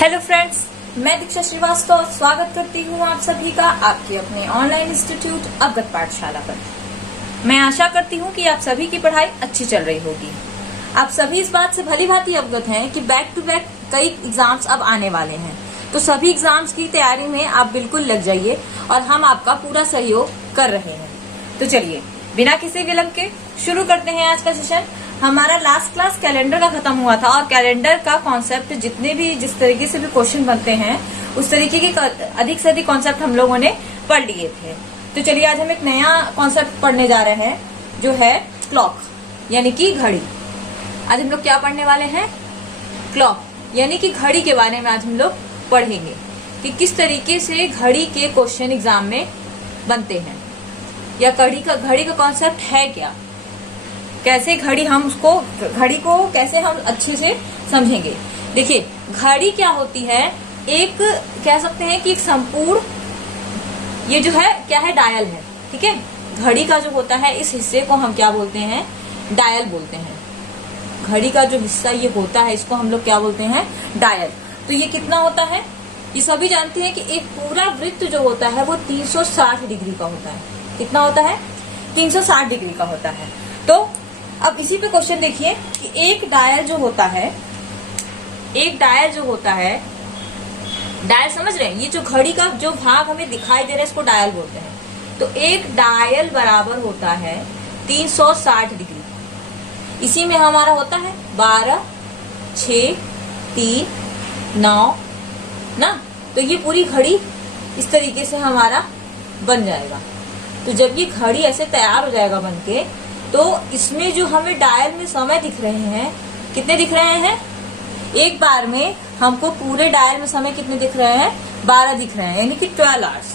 Hello friends, मैं दीक्षा श्रीवास्तव स्वागत करती हूँ आप सभी का आपके अपने ऑनलाइन इंस्टीट्यूट अवगत पाठशाला पर। मैं आशा करती हूँ कि आप सभी की पढ़ाई अच्छी चल रही होगी। आप सभी इस बात से भली भांति अवगत हैं कि बैक टू बैक कई एग्जाम्स अब आने वाले हैं, तो सभी एग्जाम्स की तैयारी में आप बिल्कुल लग जाइए और हम आपका पूरा सहयोग कर रहे हैं। तो चलिए बिना किसी विलंब के शुरू करते हैं आज का सेशन। हमारा लास्ट क्लास कैलेंडर का खत्म हुआ था और कैलेंडर का कॉन्सेप्ट जितने भी जिस तरीके से भी क्वेश्चन बनते हैं उस तरीके के अधिक से अधिक कॉन्सेप्ट हम लोगों ने पढ़ लिए थे। तो चलिए आज हम एक नया कॉन्सेप्ट पढ़ने जा रहे हैं जो है क्लॉक यानी कि घड़ी। आज हम लोग क्या पढ़ने वाले हैं? क्लॉक यानी कि घड़ी के बारे में आज हम लोग पढ़ेंगे कि किस तरीके से घड़ी के क्वेश्चन एग्जाम में बनते हैं या घड़ी का कॉन्सेप्ट है क्या, कैसे घड़ी को कैसे हम अच्छे से समझेंगे। देखिए घड़ी क्या होती है, एक कह सकते हैं कि एक संपूर्ण ये जो है क्या है, डायल है। ठीक है, घड़ी का जो होता है इस हिस्से को हम क्या बोलते हैं? डायल बोलते हैं। घड़ी का जो हिस्सा ये होता है इसको हम लोग क्या बोलते हैं? डायल। तो ये कितना होता है? ये सभी जानते हैं कि एक पूरा वृत्त जो होता है वो 360 डिग्री का होता है। कितना होता है? 360 डिग्री का होता है। तो अब इसी पे क्वेश्चन देखिए कि एक डायल जो होता है, डायल समझ रहे हैं? ये जो घड़ी का जो भाग हमें दिखाई दे रहा है इसको डायल बोलते हैं। तो एक डायल बराबर होता है 360 डिग्री। इसी में हमारा होता है 12, 6, 3, 9 ना। तो ये पूरी घड़ी इस तरीके से हमारा बन जाएगा। तो जब ये घड़ी ऐसे तैयार हो जाएगा बनके, तो इसमें जो हमें डायल में समय दिख रहे हैं, कितने दिख रहे हैं? एक बार में हमको पूरे डायल में समय कितने दिख रहे हैं? 12 दिख रहे हैं, यानी कि 12 hours.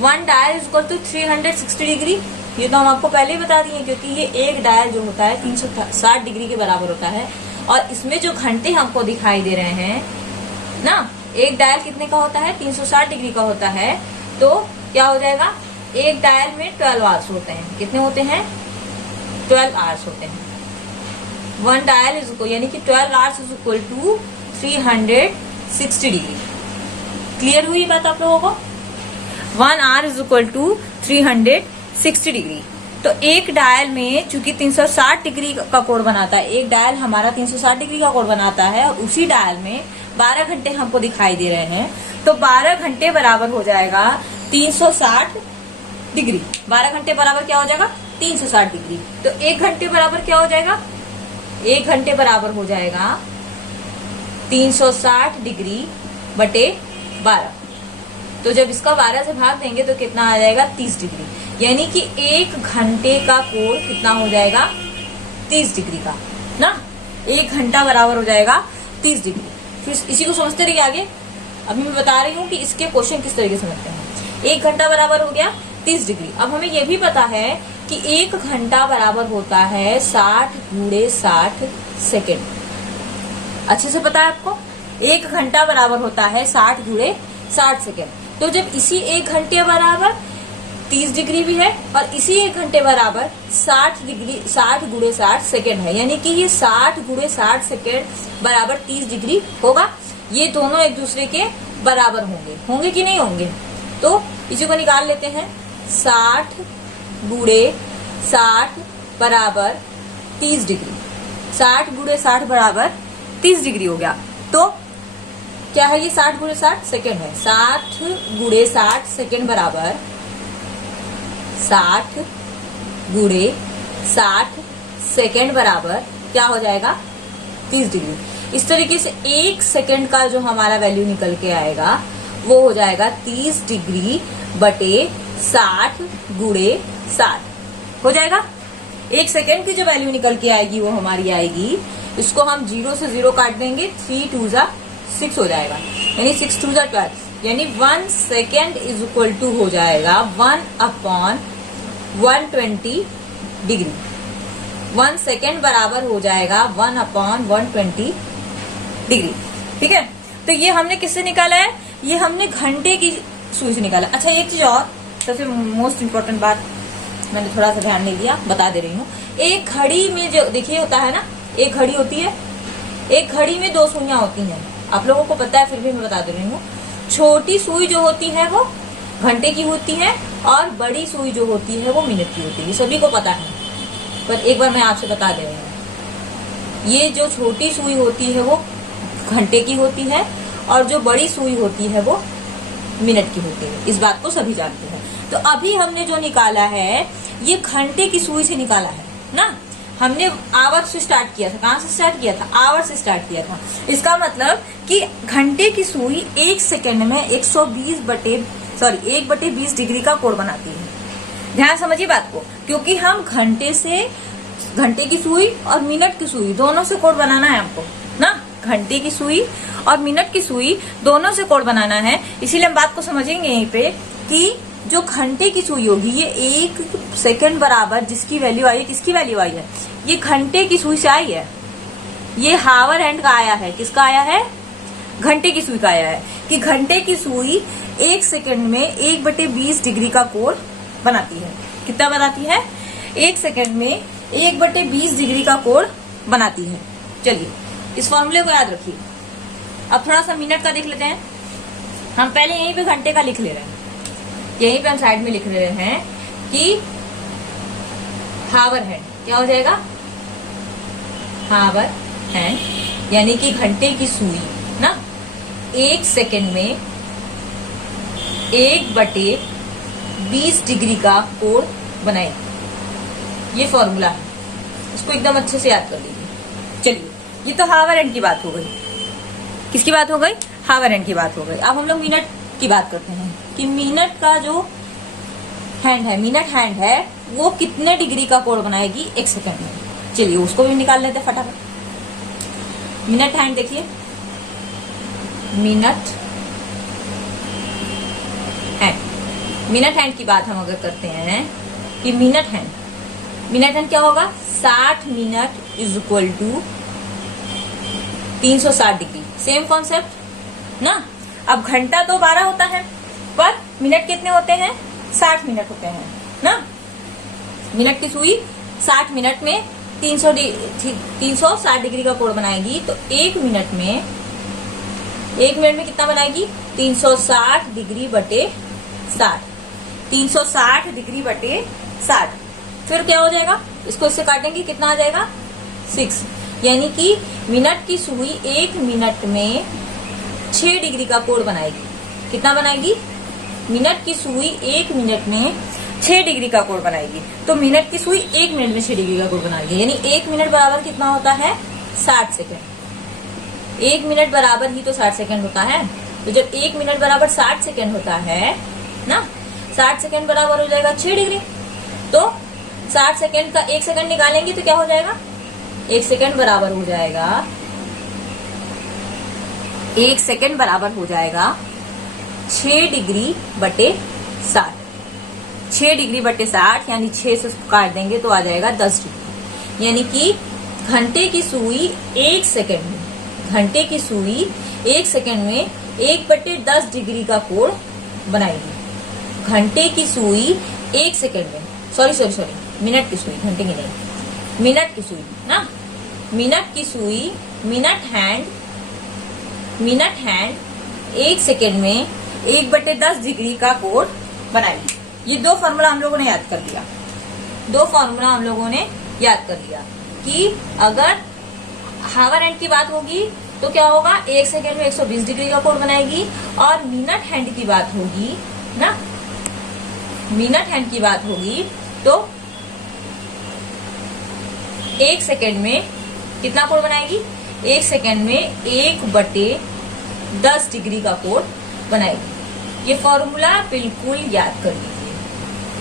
One dial is equal to 360 degree. ये तो हम आपको पहले ही बता दिए क्योंकि ये एक डायल जो होता है 360 डिग्री के बराबर होता है। और इसमें जो घंटे हमको दिखाई दे रहे हैं ना, एक डायल कितने का होता है? 360 डिग्री का होता है। तो क्या हो जाएगा? एक डायल में 12 आवर्स होते हैं। कितने होते हैं? 12 आवर्स होते हैं। वन डायल इज इक्वल यानी कि 12 hours is equal to 360 degree. Clear हुई बात आप लोगों को? 1 hour is equal to 360 degree. तो एक डायल में चूंकि 360 डिग्री का कोण बनाता है, एक डायल हमारा 360 डिग्री का कोण बनाता है और उसी डायल में 12 घंटे हमको दिखाई दे रहे हैं। तो 12 घंटे बराबर हो जाएगा 360 डिग्री। 12 घंटे बराबर क्या हो जाएगा? 360 डिग्री। तो 1 घंटे बराबर क्या हो जाएगा? 1 घंटे बराबर हो जाएगा 360 डिग्री बटे 12। तो जब इसका 12 से भाग देंगे तो कितना आ जाएगा? 30 डिग्री। यानी कि 1 घंटे का कोण कितना हो जाएगा? 30 डिग्री का ना। 1 घंटा बराबर हो जाएगा 30 डिग्री। फिर इसी को समझते रहिए आगे। अभी मैं बता रही हूँ कि इसके क्वेश्चन किस तरीके से बनते हैं। 1 घंटा बराबर हो गया 30 डिग्री। अब हमें यह भी पता है कि 1 घंटा बराबर होता है 60 गुणे 60 सेकेंड। अच्छे से पता है आपको? 1 घंटा बराबर होता है 60 गुणे 60 सेकेंड। तो जब इसी 1 घंटे बराबर 30 डिग्री भी है और इसी 1 घंटे बराबर 60 गुणे 60 सेकेंड है, यानी कि ये 60 गुणे 60 सेकेंड बराबर 30 डिग्री होगा। ये दोनों एक दूसरे के बराबर होंगे कि नहीं होंगे? तो इसी को निकाल लेते हैं। 60 गुणे 60 बराबर 30 डिग्री। 60 गुणे 60 बराबर 30 डिग्री हो गया। तो क्या है ये? 60 गुणे 60 सेकेंड है। 60 गुणे 60 सेकेंड बराबर 60 गुणे 60 सेकेंड बराबर क्या हो जाएगा? 30 डिग्री। इस तरीके से 1 सेकेंड का जो हमारा वैल्यू निकल के आएगा वो हो जाएगा 30 डिग्री बटे 60 गुणे 60 हो जाएगा। 1 सेकेंड की जो वैल्यू निकल के आएगी वो हमारी आएगी, इसको हम 0 से 0 काट देंगे, 3 2 जा 6 हो जाएगा, यानी 6 2 जा 12, यानी 1 सेकेंड इज इक्वल टू हो जाएगा 1/120 डिग्री। 1 सेकेंड बराबर हो जाएगा 1/120 डिग्री। ठीक है, तो ये हमने किससे निकाला है? ये हमने घंटे की सुई से निकाला। अच्छा एक चीज और, सबसे मोस्ट इम्पोर्टेंट बात मैंने थोड़ा सा ध्यान नहीं दिया, बता दे रही हूँ। एक घड़ी में जो देखिए होता है ना, एक घड़ी होती है, एक घड़ी में 2 सुइयां होती हैं। आप लोगों को पता है फिर भी मैं बता दे रही हूँ। छोटी सुई जो होती है वो घंटे की होती है और बड़ी सुई जो होती है वो मिनट की होती है, ये सभी को पता है। पर एक बार मैं आपसे बता दे रही हूँ, ये जो छोटी सुई होती है वो घंटे की होती है और जो बड़ी सुई होती है वो मिनट की होती है। इस बात को सभी जानते हैं। तो अभी हमने जो निकाला है ये घंटे की सुई से निकाला है ना। हमने आवर से स्टार्ट किया था। कहाँ से स्टार्ट किया था? आवर से स्टार्ट किया था। इसका मतलब कि घंटे की सुई 1 सेकेंड में 1/20 डिग्री का कोण बनाती है। ध्यान समझिए बात को, क्योंकि हम घंटे की सुई और मिनट की सुई दोनों से कोण बनाना है हमको ना। घंटे की सुई और मिनट की सुई दोनों से कोण बनाना है। इसीलिए हम बात को समझेंगे यहीं पे कि जो घंटे की सुई होगी ये 1 सेकेंड बराबर जिसकी वैल्यू आई है, किसकी वैल्यू आई है? ये घंटे की सुई से आई है। ये हावर हैंड का आया है। किसका आया है? घंटे की सुई का आया है कि घंटे की सुई 1 सेकेंड में 1/20 डिग्री का कोण बनाती है। कितना बनाती है? 1 सेकेंड में 1/20 डिग्री का कोण बनाती है। चलिए इस फॉर्मूले को याद रखिए। अब थोड़ा सा मिनट का देख लेते हैं। हम पहले यहीं पे घंटे का लिख ले रहे हैं। यहीं पे हम साइड में लिख रहे हैं कि हावर हैंड क्या हो जाएगा? हावर हैंड यानी कि घंटे की सुई ना 1 सेकेंड में 1/20 डिग्री का कोण बनाएगी। ये फॉर्मूला है, इसको एकदम अच्छे से याद कर लीजिए। चलिए ये तो हावर हैंड की बात हो गई। किसकी बात हो गई? हावर हैंड की बात हो गई। अब हम लोग मिनट की बात करते हैं कि मिनट का जो हैंड है, मिनट हैंड है, वो कितने डिग्री का कोण बनाएगी 1 सेकेंड में। चलिए उसको भी निकाल लेते हैं फटाफट। मिनट हैंड देखिए, मिनट हैंड की बात हम अगर करते हैं कि मिनट हैंड क्या होगा? 60 minute is equal to 360 degree. Same concept ना। अब घंटा तो 12 होता है पर मिनट कितने होते हैं? 60 मिनट होते हैं ना। मिनट की सुई 60 मिनट में 360 डिग्री का कोण बनाएगी। तो 1 मिनट में कितना बनाएगी? 360 डिग्री बटे 60। 360 डिग्री बटे 60। फिर क्या हो जाएगा? इसको इससे काटेंगे, कितना आ जाएगा? 6। यानी कि मिनट की सुई 1 मिनट में 6 डिग्री का कोण बनाएगी। कितना बनाएगी? मिनट की सुई 1 मिनट में 6 डिग्री का कोण बनाएगी। तो मिनट की सुई 1 मिनट में 6 डिग्री का कोण बनाएगी। यानी 1 मिनट बराबर कितना होता है? 60 सेकेंड। 1 मिनट बराबर ही तो 60 सेकेंड होता है। तो जब 1 मिनट बराबर 60 सेकेंड होता है ना, 60 सेकेंड बराबर हो जाएगा 6 डिग्री। तो 60 सेकेंड का 1 सेकेंड निकालेंगे तो क्या हो जाएगा? 1 सेकेंड बराबर हो जाएगा 6 डिग्री बटे 60। 6 डिग्री बटे 60 यानी 6 से काट देंगे तो आ जाएगा 10 डिग्री। यानी कि घंटे की सुई 1 सेकेंड में 1/10 डिग्री का कोण बनाएगी। घंटे की सुई 1 सेकेंड में, सॉरी मिनट की सुई, घंटे की नहीं, मिनट की सुई ना। मिनट की सुई मिनट हैंड 1 सेकेंड में 1/10 डिग्री का कोण बनाएगी। ये 2 फॉर्मूला हम लोगों ने याद कर लिया कि अगर हावर हैंड की बात होगी तो क्या होगा? 1 सेकेंड में 120 डिग्री का कोण बनाएगी। और मिनट हैंड की बात होगी ना, मिनट हैंड की बात होगी तो 1 सेकेंड में कितना कोण बनाएगी? 1 सेकेंड में 1/10 डिग्री का कोण बनाएगी। ये फॉर्मूला बिल्कुल याद कर लीजिए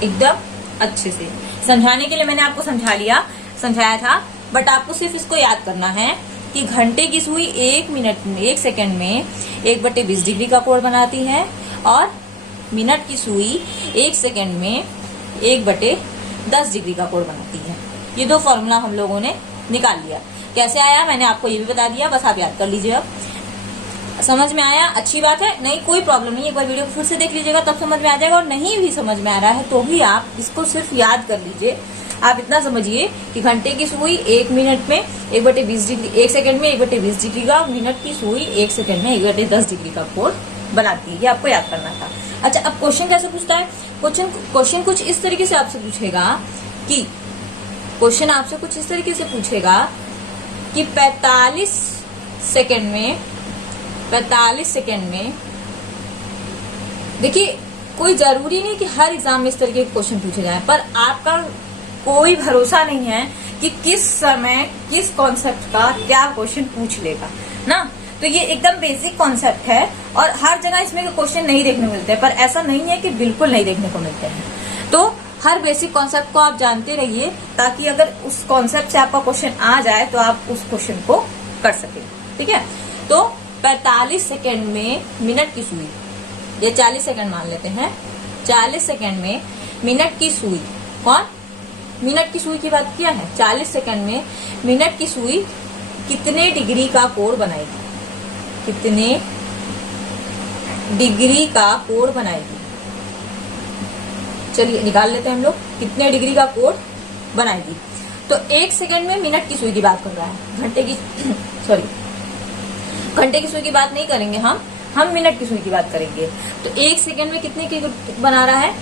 एकदम अच्छे से। समझाने के लिए मैंने आपको समझाया था, बट आपको सिर्फ इसको याद करना है कि घंटे की सुई 1 सेकेंड में 1/20 डिग्री का कोण बनाती है और मिनट की सुई 1 सेकेंड में 1/10 डिग्री का कोण बनाती है। ये 2 फॉर्मूला हम लोगों ने निकाल लिया। कैसे आया मैंने आपको ये भी बता दिया, बस आप याद कर लीजिए। अब समझ में आया? अच्छी बात है। नहीं कोई प्रॉब्लम नहीं, एक बार वीडियो को फिर से देख लीजिएगा तब समझ में आ जाएगा। और नहीं भी समझ में आ रहा है तो भी आप इसको सिर्फ याद कर लीजिए आप इतना समझिए कि घंटे की सुई 1 मिनट में 1/20 डिग्री, 1 सेकंड में 1/20 डिग्री का, मिनट की सुई 1 सेकंड में 1/10 डिग्री का कोण बनाती है। ये आपको याद करना था। अच्छा, अब क्वेश्चन कैसे पूछता है? क्वेश्चन कुछ इस तरीके से आपसे पूछेगा कि क्वेश्चन आपसे कुछ इस तरीके से पूछेगा कि 45 सेकंड में देखिए, कोई जरूरी नहीं कि हर एग्जाम में इस तरीके के क्वेश्चन पूछे जाए, पर आपका कोई भरोसा नहीं है कि किस समय किस कॉन्सेप्ट का क्या क्वेश्चन पूछ लेगा ना। तो ये एकदम बेसिक कॉन्सेप्ट है और हर जगह इसमें क्वेश्चन नहीं देखने को मिलते हैं, पर ऐसा नहीं है कि बिल्कुल नहीं देखने को मिलते हैं। तो हर बेसिक कॉन्सेप्ट को आप जानते रहिए, ताकि अगर उस कॉन्सेप्ट से आपका क्वेश्चन आ जाए तो आप उस क्वेश्चन को कर सके। ठीक है, तो 45 सेकेंड में मिनट की सुई, ये 40 सेकेंड मान लेते हैं, 40 सेकेंड में मिनट की सुई, कौन मिनट की सुई की बात किया है, 40 सेकेंड में मिनट की सुई कितने डिग्री का कोण बनाएगी, कितने डिग्री का कोण बनाएगी। चलिए निकाल लेते हैं हम लोग, कितने डिग्री का कोण बनाएगी। तो 1 सेकेंड में मिनट की सुई की बात कर रहा है, घंटे की सुई की बात नहीं करेंगे हम मिनट की सुई की बात करेंगे। तो 1 सेकेंड में कितने की बना रहा है?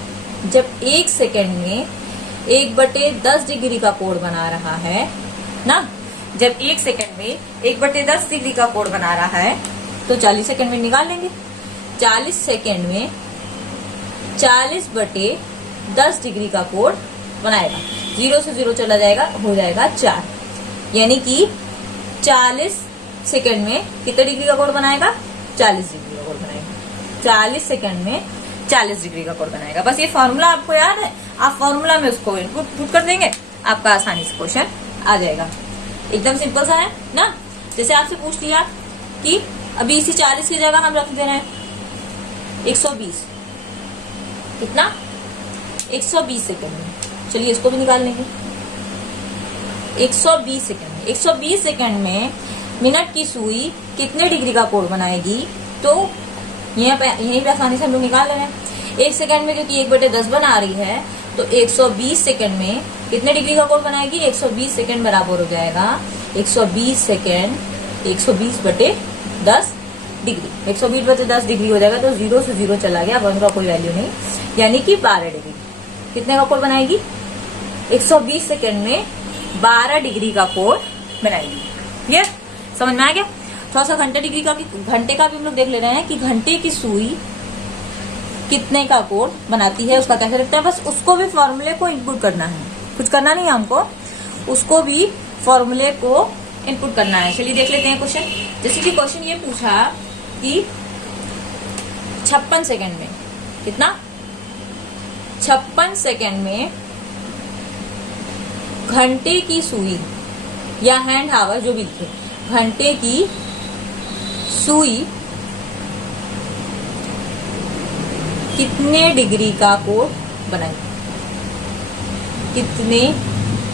जब 1 सेकेंड में 1/10 डिग्री का कोण बना रहा है ना, जब 1 सेकेंड में 1/10 डिग्री का कोण बना रहा है तो 40 सेकेंड में निकाल लेंगे। 40 सेकेंड में 40/10 डिग्री का कोण बनाएगा, 0 से 0 चला जाएगा, हो जाएगा 4, यानी कि 40 सेकेंड में कितने डिग्री का कोण बनाएगा? 40 डिग्री का कोण बनाएगा। 40 सेकेंड में 40 डिग्री का कोण बनाएगा। बस ये फॉर्मूला आपको याद है, आप फॉर्मूला में उसको इनपुट कर देंगे, आपका आसानी से क्वेश्चन आ जाएगा। एकदम सिंपल सा है ना। जैसे आपसे पूछ लिया कि अभी इसी 40 की जगह हम रख दे रहे हैं 120, कितना? 120 सेकेंड में। चलिए इसको भी निकाल लेंगे। 120 सेकेंड में, 120 सेकेंड में मिनट की सुई कितने डिग्री का कोण बनाएगी? तो यहीं पे आसानी से हम लोग निकाल ले रहे हैं। 1 सेकेंड में क्योंकि 1/10 बना रही है, तो 120 सेकेंड में कितने डिग्री का कोण बनाएगी? 120 सेकेंड बराबर हो जाएगा 120 सेकेंड 120/10 डिग्री। 120/10 डिग्री हो जाएगा, तो 0 से 0 चला गया, 1 का कोई वैल्यू नहीं, यानी कि 12 डिग्री। कितने का कोण बनाएगी? 120 सेकेंड में 12 डिग्री का कोण बनाएगी। क्लियर, समझ में आ गया? थोड़ा सा घंटे का भी हम लोग देख ले रहे हैं कि घंटे की सुई कितने का कोण बनाती है, उसका कैसे लगता है। बस उसको भी फॉर्मूले को इनपुट करना है, कुछ करना नहीं है हमको, उसको भी फॉर्मूले को इनपुट करना है। चलिए देख लेते हैं क्वेश्चन। जैसे कि क्वेश्चन ये पूछा कि 56 सेकेंड में कितना? 56 सेकेंड में घंटे की सुई या हैंड हावर जो भी लिखे, घंटे की सुई कितने डिग्री का कोण बनाएगी, कितने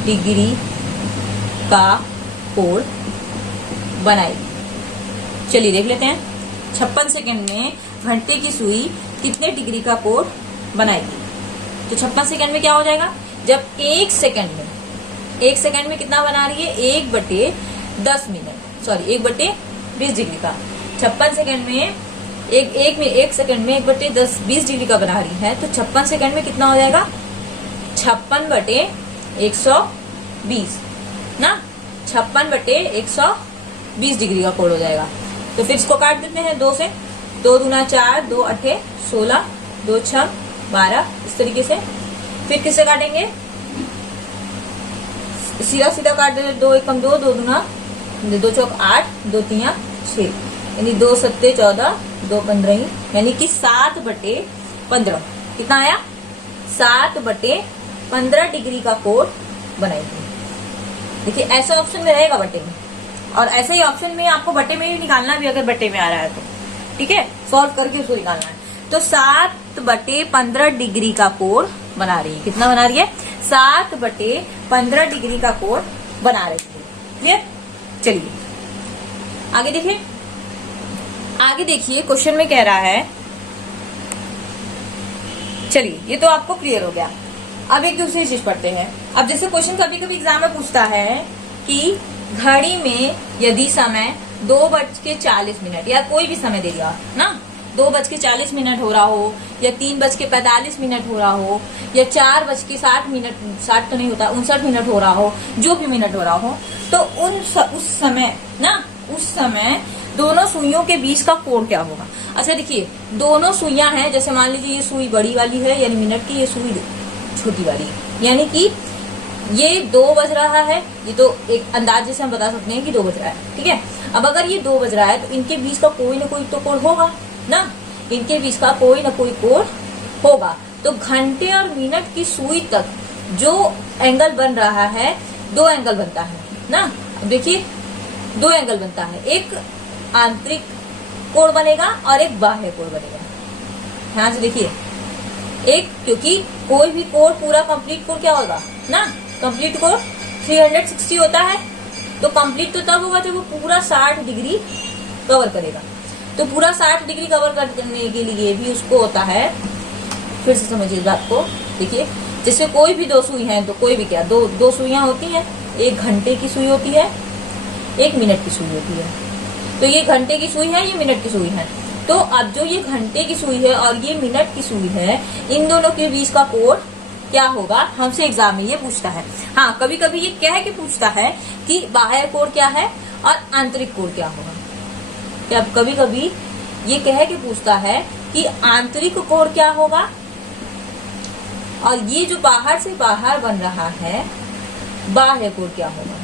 डिग्री का कोण बनाएगी। चलिए देख लेते हैं। 56 सेकेंड में घंटे की सुई कितने डिग्री का कोण बनाएगी। तो 56 सेकेंड में क्या हो जाएगा? जब 1 सेकेंड में कितना बना रही है? 1/10 मिनट, सॉरी 1/20 डिग्री का। 56 सेकेंड में एक सेकेंड में 1/20 डिग्री का बना रही है, तो 56 सेकेंड में कितना हो जाएगा? 56/120 ना, 56/120 डिग्री का कोण हो जाएगा। तो फिर इसको काट देते हैं 2 से, 2 दूना 4, 2 8 16, 2 6 12, इस तरीके से। फिर किससे काटेंगे? सीधा सीधा काट देते, 2 एकम 2, 2 दूना 2 चौक 8, 2 तिया 6, यानी 2 सत्ते 14, 2 15, यानी कि 7/15। कितना आया? 7/15 डिग्री का कोण बनाएगी। देखिए ऐसा ऑप्शन में रहेगा बटे में, और ऐसे ही ऑप्शन में आपको बटे में ही निकालना भी, अगर बटे में आ रहा है तो ठीक है, सॉल्व करके उसको निकालना है। तो 7/15 डिग्री का कोण बना रही है। कितना बना रही है? 7/15 डिग्री का कोण बना रही है। क्लियर? चलिए आगे देखिए। आगे देखिए क्वेश्चन में कह रहा है, चलिए ये तो आपको क्लियर हो गया। अब एक दूसरी चीज पढ़ते हैं। अब जैसे क्वेश्चन कभी कभी एग्जाम में पूछता है कि घड़ी में यदि समय 2:40 या कोई भी समय दे दिया ना, 2:40 हो रहा हो या 3:45 हो रहा हो या 4:60, 60 तो नहीं होता, 59 हो रहा हो, जो भी मिनट हो रहा हो, तो उस समय दोनों सुइयों के बीच का कोण क्या होगा। अच्छा देखिए, दोनों सुइयां हैं, जैसे मान लीजिए ये सुई बड़ी वाली है यानी मिनट की, ये सुई छोटी वाली है, यानी कि ये 2 बज रहा है, ये तो एक अंदाजे से हम बता सकते हैं कि 2 बज रहा है, ठीक है। अब अगर ये 2 बज रहा है तो इनके बीच का कोई ना कोई तो कोण होगा ना, इनके बीच का कोई ना कोई कोण होगा। तो घंटे और मिनट की सुई तक जो एंगल बन रहा है, 2 एंगल बनता है ना। अब देखिए 2 एंगल बनता है, एक आंतरिक कोण बनेगा और एक बाह्य कोण बनेगा। ध्यान से देखिए, एक, क्योंकि कोई भी कोण पूरा कंप्लीट कोण क्या होगा ना, कंप्लीट कोण 360 होता है। तो कंप्लीट तो तब होगा जब वो पूरा 60 डिग्री कवर करेगा। तो पूरा 60 डिग्री कवर करने के लिए भी उसको होता है, फिर से समझिए इस बात को, देखिए जैसे कोई भी 2 सुई है, तो कोई भी क्या, दो सुइयां होती हैं, एक घंटे की सुई होती है, एक मिनट की सुई होती है। तो ये घंटे की सुई है, ये मिनट की सुई है। तो अब जो ये घंटे की सुई है और ये मिनट की सुई है, इन दोनों के बीच का कोण क्या होगा, हमसे एग्जाम में ये पूछता है। हाँ, कभी कभी ये कह के पूछता है कि बाह्य कोण क्या है और आंतरिक कोण क्या होगा। क्या कभी कभी ये कह के पूछता है कि आंतरिक कोण क्या होगा, और ये जो बाहर से बाहर बन रहा है बाह्य कोण क्या होगा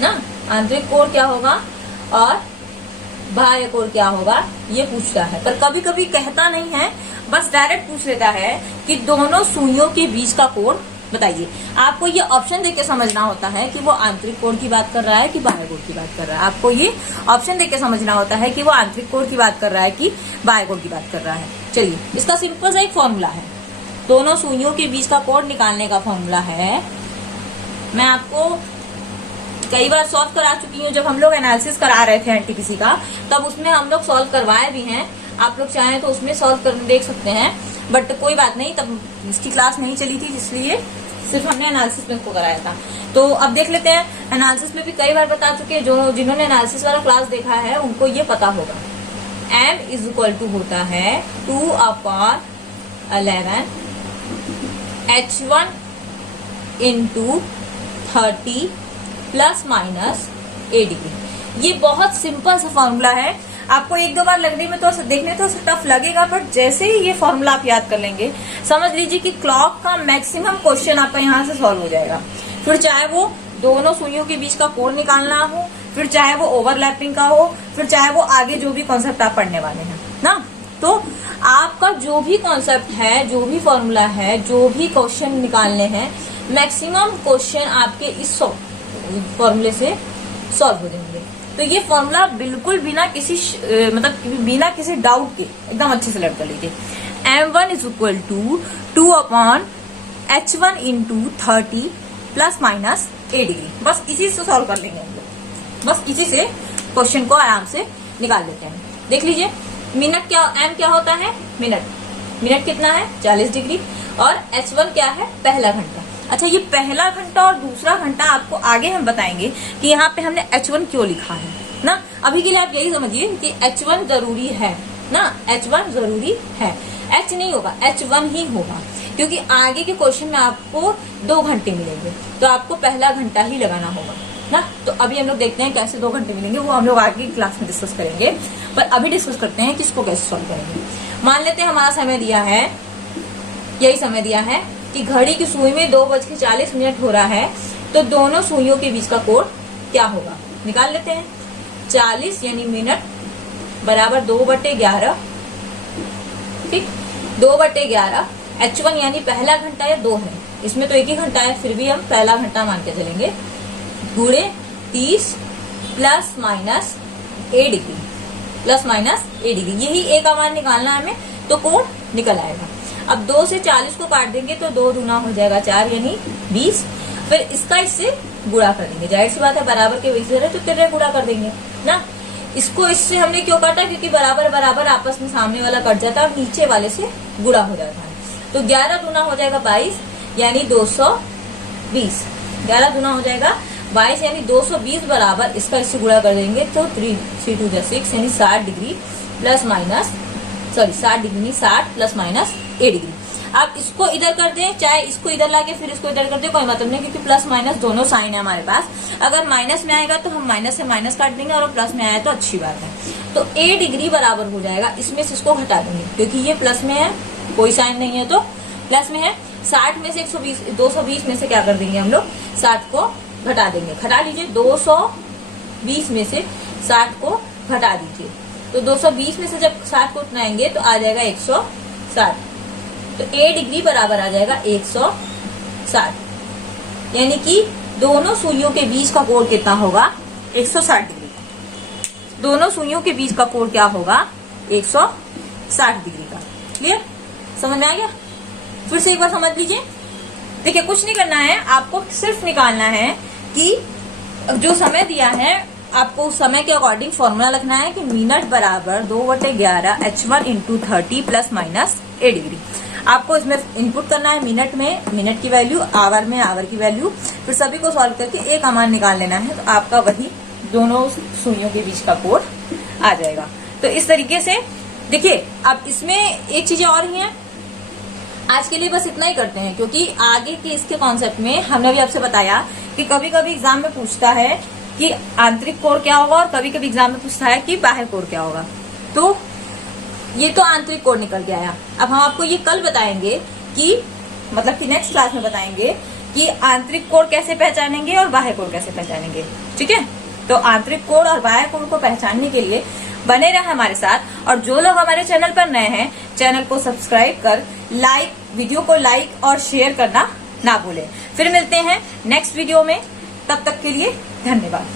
ना, आंतरिक कोण क्या होगा और बाह्य कोण क्या होगा, ये पूछता है। पर कभी कभी कहता नहीं है, बस डायरेक्ट पूछ लेता है कि दोनों सुइयों के बीच का कोण बताइए। आपको ये ऑप्शन देके समझना होता है कि वो आंतरिक कोण की बात कर रहा है कि बाह्य कोण की बात कर रहा है। आपको ये ऑप्शन देके समझना होता है कि वो आंतरिक कोण की बात कर रहा है कि बाह्य कोण की बात कर रहा है। चलिए, इसका सिंपल सा एक फॉर्मूला है, दोनों सुइयों के बीच का कोण निकालने का फॉर्मूला है। मैं आपको कई बार सॉल्व करा चुकी हूँ, जब हम लोग एनालिसिस करा रहे थे एनटीपीसी का, तब उसमें हम लोग सॉल्व करवाए भी हैं। आप लोग चाहें तो उसमें सॉल्व कर देख सकते हैं, बट कोई बात नहीं, तब इसकी क्लास नहीं चली थी, इसलिए सिर्फ हमने एनालिसिस में इसको कराया था। तो अब देख लेते हैं, एनालिसिस में भी कई बार बता चुके, जो जिन्होंने एनालिसिस वाला क्लास देखा है उनको ये पता होगा। m = होता है 2/11 h1 × 30 ± a डिग्री। ये बहुत सिंपल सा फॉर्मूला है। आपको 1-2 बार लगने में तो देखने तो टफ लगेगा, बट जैसे ही ये फॉर्मूला आप याद कर लेंगे, समझ लीजिए कि क्लॉक का मैक्सिमम क्वेश्चन आपका यहाँ से सॉल्व हो जाएगा। फिर चाहे वो दोनों सुइयों के बीच का कोण निकालना हो, फिर चाहे वो ओवरलैपिंग का हो, फिर चाहे वो आगे जो भी कॉन्सेप्ट आप पढ़ने वाले हैं ना। तो आपका जो भी कॉन्सेप्ट है, जो भी फॉर्मूला है, जो भी क्वेश्चन निकालने हैं, मैक्सिमम क्वेश्चन आपके इस फॉर्मूले से सॉल्व हो जाएंगे। तो ये फॉर्मूला बिल्कुल बिना किसी बिना किसी डाउट के एकदम अच्छे से लर्न कर लीजिए। m1 = 2/h1 × 30 ± a degree. बस इसी से सॉल्व कर लेंगे हम लोग, बस इसी से क्वेश्चन को आराम से निकाल लेते हैं। देख लीजिए, मिनट क्या, m क्या होता है, मिनट कितना है 40 डिग्री, और h1 क्या है, पहला घंटा। अच्छा, ये पहला घंटा और दूसरा घंटा आपको आगे हम बताएंगे कि यहाँ पे हमने h1 क्यों लिखा है ना। अभी के लिए आप यही समझिए कि h1 जरूरी है ना, h1 जरूरी है, h नहीं होगा, h1 ही होगा, क्योंकि आगे के क्वेश्चन में आपको 2 घंटे मिलेंगे, तो आपको पहला घंटा ही लगाना होगा ना। तो अभी हम लोग देखते हैं कैसे 2 घंटे मिलेंगे, वो हम लोग आगे की क्लास में डिस्कस करेंगे, पर अभी डिस्कस करते हैं कि इसको कैसे सॉल्व करेंगे। मान लेते हैं हमारा समय दिया है, यही समय दिया है कि घड़ी की सुई में 2:40 हो रहा है, तो दोनों सुइयों के बीच का कोण क्या होगा, निकाल लेते हैं। 40 यानी मिनट बराबर 2/11, ठीक, 2/11। h1 यानी पहला घंटा या 2 है, इसमें तो एक ही घंटा है, फिर भी हम पहला घंटा मान के चलेंगे, गुणे 30 ± a डिग्री, यही a का मान निकालना है हमें, तो कोण निकल आएगा। अब 2 से 40 को काट देंगे तो 2 दूना हो जाएगा 4 यानी 20, फिर इसका इससे गुणा कर देंगे, जाहिर सी बात है बराबर के वजह से तो तिर्रे गुणा कर देंगे ना। इसको इससे हमने क्यों काटा, क्योंकि बराबर बराबर आपस में सामने वाला कट जाता है और नीचे वाले से गुणा हो जाता है। तो 11 दूना हो जाएगा 22 यानी 220। 11 दूना हो जाएगा 22 यानी 220 बराबर इसका इससे गुणा कर देंगे तो 3 2 6 यानी 60 डिग्री प्लस माइनस 60 डिग्री नहीं 60 प्लस माइनस ए डिग्री। आप इसको इधर कर दें चाहे इसको इधर लाके फिर इसको इधर कर दें, कोई मतलब नहीं, क्योंकि प्लस माइनस दोनों साइन है हमारे पास। अगर माइनस में आएगा तो हम माइनस से माइनस काट देंगे और प्लस में आया तो अच्छी बात है। तो ए डिग्री बराबर हो जाएगा, इसमें से इसको घटा देंगे क्योंकि ये प्लस में है, कोई साइन नहीं है तो प्लस में है। 60 में से 220 में से क्या कर देंगे हम लोग, 60 को घटा देंगे। घटा लीजिए 220 में से 60 को घटा दीजिए, तो 220 में से जब 60 को उठाएंगे तो आ जाएगा 160। तो ए डिग्री बराबर आ जाएगा 160, यानी कि दोनों सुइयों के बीच का कोण कितना होगा 160 डिग्री। दोनों सुइयों के बीच का कोण क्या होगा 160 डिग्री का। क्लियर, समझ में आ गया? फिर से एक बार समझ लीजिए। देखिए कुछ नहीं करना है, आपको सिर्फ निकालना है कि जो समय दिया है आपको उस समय के अकॉर्डिंग फॉर्मूला लिखना है कि मिनट बराबर 2/11 h1 × 30 प्लस माइनस ए डिग्री। आपको इसमें इनपुट करना है मिनट में मिनट की वैल्यू, आवर में आवर की वैल्यू, फिर सभी को सॉल्व करके एक अमान निकाल लेना है, तो आपका वही दोनों सुइयों के बीच का कोण आ जाएगा। तो इस तरीके से देखिए, अब इसमें एक चीजें और ही हैं। आज के लिए बस इतना ही करते हैं, क्योंकि आगे के इसके कॉन्सेप्ट में हमने भी आपसे बताया कि कभी कभी एग्जाम में पूछता है कि आंतरिक कोण क्या होगा और कभी कभी एग्जाम में पूछता है कि बाह्य कोण क्या होगा। तो ये तो आंतरिक कोण निकल के आया। अब हम आपको ये कल बताएंगे कि मतलब कि नेक्स्ट क्लास में बताएंगे कि आंतरिक कोण कैसे पहचानेंगे और बाह्य कोण कैसे पहचानेंगे। ठीक है, तो आंतरिक कोण और बाह्य कोण को पहचानने के लिए बने रहे हमारे साथ। और जो लोग हमारे चैनल पर नए हैं, चैनल को सब्सक्राइब कर वीडियो को लाइक और शेयर करना ना भूलें। फिर मिलते हैं नेक्स्ट वीडियो में, तब तक के लिए धन्यवाद।